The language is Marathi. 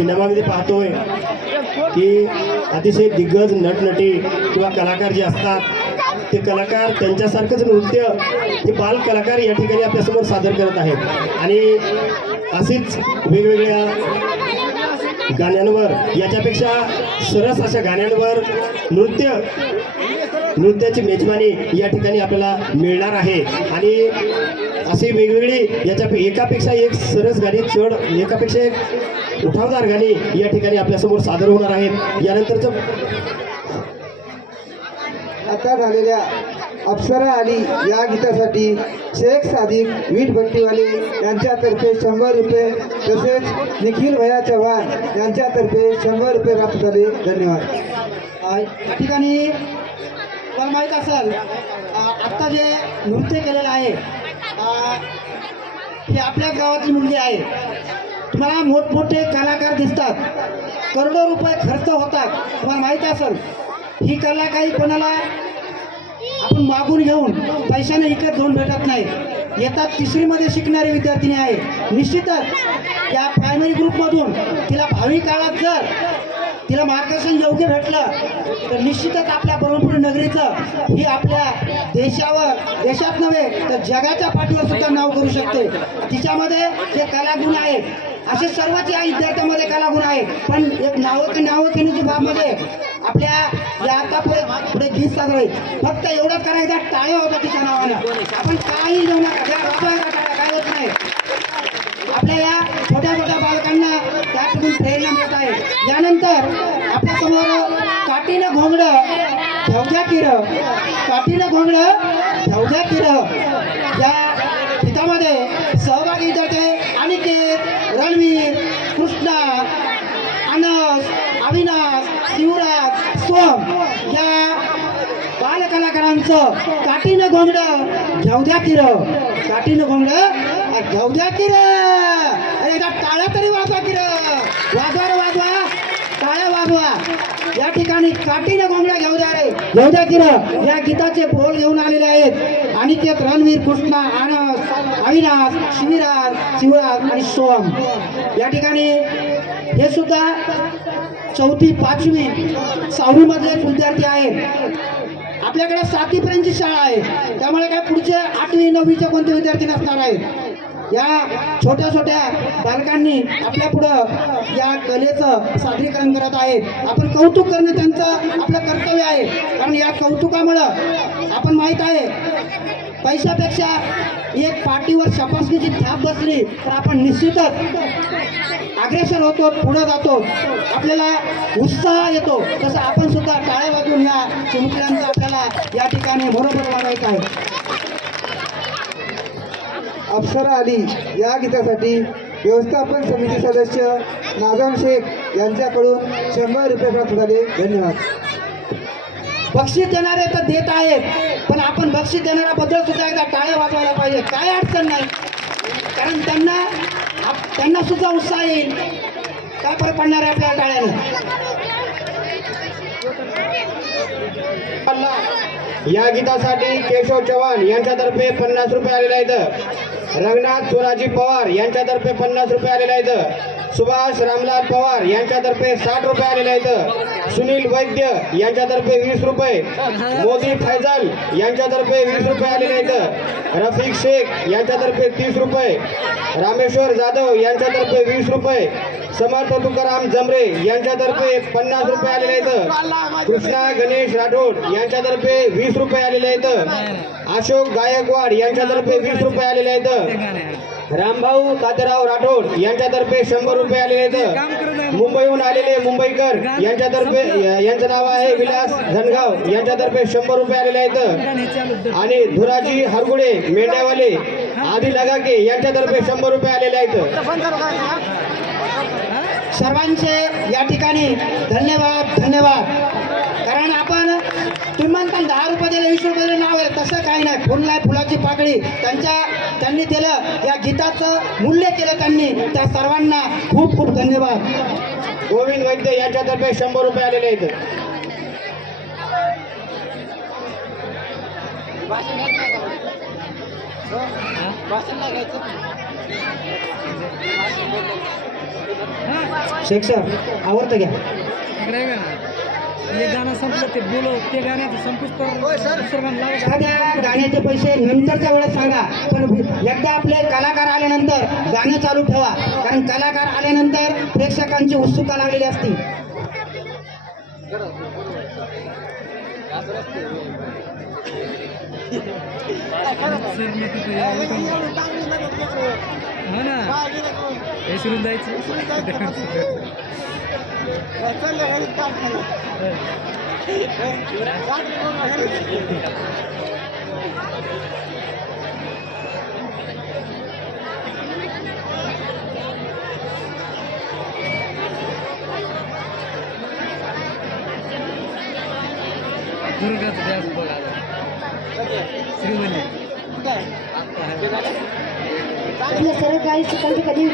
सिनेमामध्ये पाहतोय की अतिशय दिग्गज नटनटी किंवा कलाकार जे असतात ते कलाकार त्यांच्यासारखंच नृत्य हे बाल कलाकार या ठिकाणी आपल्यासमोर सादर करत आहेत आणि अशीच वेगवेगळ्या गाण्यांवर याच्यापेक्षा सरस अशा गाण्यांवर नृत्याची मेजवानी या ठिकाणी आपल्याला मिळणार आहे आणि अशी वेगवेगळी याच्या एकापेक्षा एक सरस गाणी चढ एकापेक्षा एक उठावदार गाणी या ठिकाणी आपल्यासमोर सादर होणार आहेत. यानंतरचं आता झालेल्या अप्सरा आली या गीतासाठी शेख सादिक वीट भट्टीवाले यांच्यातर्फे 100 रुपये तसेच निखिल भैया चव्हाण यांच्यातर्फे 100 रुपये प्राप्त झाले. धन्यवाद. या ठिकाणी मला माहीत असेल आत्ता जे नृत्य केलेलं आहे हे आपल्याच गावातली मुलगी आहे. तुम्हाला मोठमोठे कलाकार दिसतात, करोडो रुपये खर्च होतात. तुम्हाला माहीत असेल ही कला काही कोणाला आपण मागून घेऊन पैशाने विकत घेऊन भेटत नाही. येतात 3रीमध्ये शिकणारी विद्यार्थिनी आहे. निश्चितच या प्रायमरी ग्रुपमधून तिला भावी काळात जर तिला मार्गदर्शन योग्य भेटलं तर निश्चितच आपल्या ब्रह्मपुरी नगरीचं ही आपल्या देशात नव्हे तर जगाच्या पाठीवर सुद्धा नाव करू शकते. तिच्यामध्ये जे कलागुण आहेत असे सर्वच या विद्यार्थ्यांमध्ये कलागुण आहे. पण एक नावं बाबमध्ये आपल्या या आता पुढे गीत सादर होईल. फक्त एवढंच करायचं टाळ्या होता तिच्या नावानं. आपण काही देऊ नका, काय होत नाही. आपल्या या छोट्या छोट्या बालकांना त्यातून प्रेरणा मिळत आहे. यानंतर आपल्यासमोर काठीनं घोंगडं ठेवद्या किर या गीतामध्ये सहभागी विद्यार्थी अनिकेत, रणवीर, कृष्णा, अनस, अविनाश, शिवराज, सोम या बालकलाकारांचं काठीनं घोंगडं घेवद्या किर अरे टाळ्या तरी वाजवा किर वाजवा टाळ्या वाजवा. या ठिकाणी काठीनं घोंगडा घेवद्या किर या गीताचे बोल घेऊन आलेले आहेत अनिकेत, रणवीर, कृष्णा, अनस, अविनाश, शिवराज आणि सोम. या ठिकाणी हे सुद्धा 4थी 5वी 6वी मधले विद्यार्थी आहेत. आपल्याकडे 7वीपर्यंतची शाळा आहे, त्यामुळे काय पुढचे 8वी 9वीचे कोणते विद्यार्थी नसणार आहेत. या छोट्या छोट्या बालकांनी आपल्या पुढं या कलेचं सादरीकरण करत आहेत. आपण कौतुक करणं त्यांचं आपलं कर्तव्य आहे. कारण या कौतुकामुळं आपण माहीत आहे पैशापेक्षा एक पाठीवर शपासकीची थाप बसली तर आपण निश्चितच अग्रेसर होतो, पुढे जातो, आपल्याला उत्साह येतो. तसं आपण सुद्धा टाळ्या वाजवून या चिमुकल्यांचं आपल्याला या ठिकाणी बरोबर वागायचं आहे. अप्सरा आली या गीतासाठी व्यवस्थापन समिती सदस्य नाझम शेख यांच्याकडून 100 रुपये प्राप्त झाले. धन्यवाद. बक्षीस देणारे तर देत आहेत, पण आपण बक्षीस देणाऱ्याबद्दल सुद्धा एकदा टाळ्या वाजवायला पाहिजे. काय अडचण नाही, कारण त्यांना सुद्धा उत्साह येईल. काय फरक पडणार आहे आपल्या टाळ्यानं. या गीतासाठी केशव चव्हाण यांच्यातर्फे 50 रुपये आलेले आहेत. रंगनाथ सोनाजी पवार यांच्यातर्फे 50 रुपये आलेले आहेत. सुभाष रामलाल पवार यांच्यातर्फे 60 रुपये आलेले आहेत. सुनील वैद्य यांच्यातर्फे 20 रुपये. मोदी फैजल यांच्यातर्फे 20 रुपये आलेले आहेत. रफिक शेख यांच्यातर्फे 30 रुपये. रामेश्वर जाधव यांच्यातर्फे 20 रुपये. समर्थ तुकाराम जमरे यांच्यातर्फे 50 रुपये आलेले आहेत. कृष्णा गणेश राठोड यांच्यातर्फे 20 रुपये आलेले आहेत. अशोक गायकवाड यांच्यातर्फे 20 रुपये आलेले आहेत. रामभाऊ तात्याराव राठोड यांच्यातर्फे 100 रुपये आलेले आहेत. मुंबईहून आलेले मुंबईकर यांच्यातर्फे यांचं नाव आहे विलास धनगाव यांच्यातर्फे 100 रुपये आलेले आहेत. आणि धुराजी हरगुडे मेंढ्यावाले आदी लगाके यांच्यातर्फे 100 रुपये आलेले आहेत. सर्वांचे या ठिकाणी धन्यवाद. कारण आपण तुम्ही म्हणता 10 रुपये दिले 20 रुपये दिले नाव आहे, तसं काही नाही. फुलला फुलाची पाकळी त्यांनी दिलं, या गीताचं मूल्य केलं त्यांनी. त्या सर्वांना खूप खूप धन्यवाद. गोविंद वैद्य यांच्यातर्फे 100 रुपये आलेले आहेत. शेख सर आवडतं घ्या. इकडे आहे का? हे गाणं संपलं ते बोलो ते गाण्याचं संपूस तर दुसरं गाणं लावा. एखाद्या गाण्याचे पैसे नंतरच्या वेळेस सांगा, पण एकदा आपले कलाकार आल्यानंतर गाणं चालू ठेवा, कारण कलाकार आल्यानंतर प्रेक्षकांची उत्सुकता लागलेली असते. सरने तिथं हो ना हे सुरून जायचं. दुर्गाचं द्यास बघा श्रीवल्ली आपल्या सरळ गाडी कधी